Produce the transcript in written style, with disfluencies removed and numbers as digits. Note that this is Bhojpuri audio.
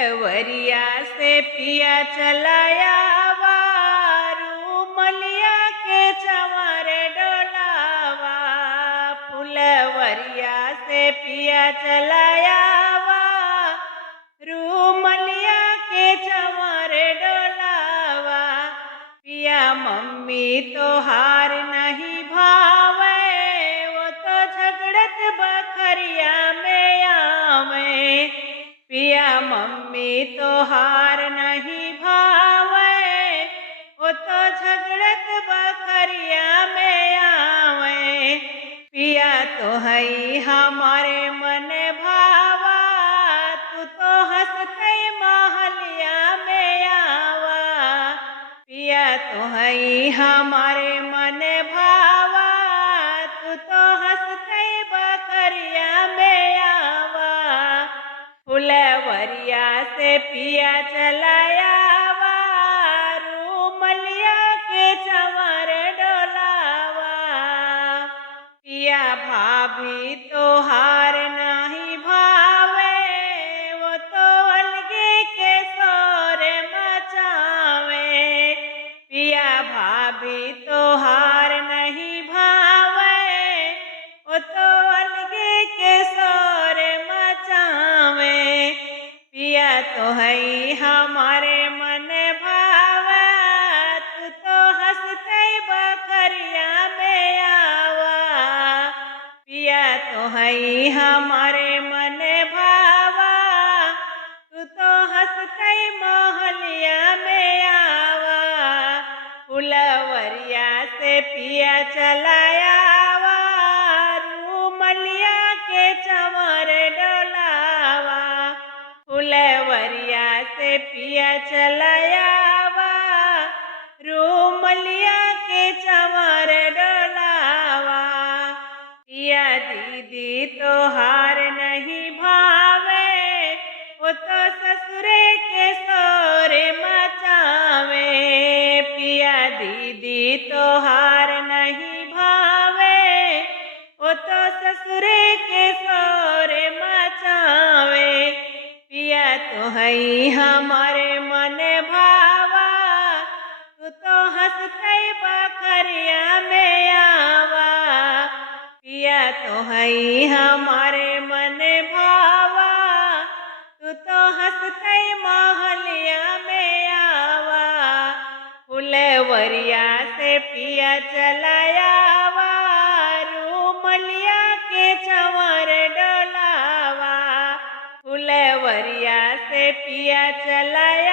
फुलवरिया से पिया चलाया वारू मलिया के चंवर डोलावा। फुलवरिया से पिया चलाया वारू मलिया के चंवर डोलावा। पिया मम्मी तो हार नहीं भावे, वो तो झगड़त बखरिया में आवे। पिया मम्मी तो हार नहीं भावे, वो तो झगड़त बखरिया में आवे। पिया तो है हमारे मन भावा, तू तो हंसते महलिया में आवा। पिया तो है हमारे मन भावा, तू तो हंसते बखरिया में आवा। फुलवरिया से पिया चलाया वारू मलिया के चंवर डोलावा। पिया भाभी तो हार नहीं भावे, वो तो अलगे के शोर मचावे। पिया भाभी तो हार नहीं भावे, वो तो अलगे के शोर मचावे। पिया तो है हमारे मन भावा, तू तो हंसते बखरिया में आवा। पिया तो है हमारे मन भावा, तू तो हंसते महलिया में आवा। फुलवरिया से पिया चलाया वारू मलिया के चंवर डोलावा। फुलवरिया से पिया चलाया वारू मलिया के चंवर डोलावा। पिया दीदी तो हार नहीं भावे, वो तो ससुरे के शोर मचावे। पिया दीदी तो हार नहीं भावे, वो तो ससुरे के शोर मचावे। पिया तो है हमारे मन भावा, तू तो हंसते बखरिया में आवा। पिया तो है हमारे मन भावा, तू तो हंसते महलिया में आवा। फुलवरिया से पिया चलाया वारू मलिया के चंवर डोलावा। फुलवरिया से पिया चलाया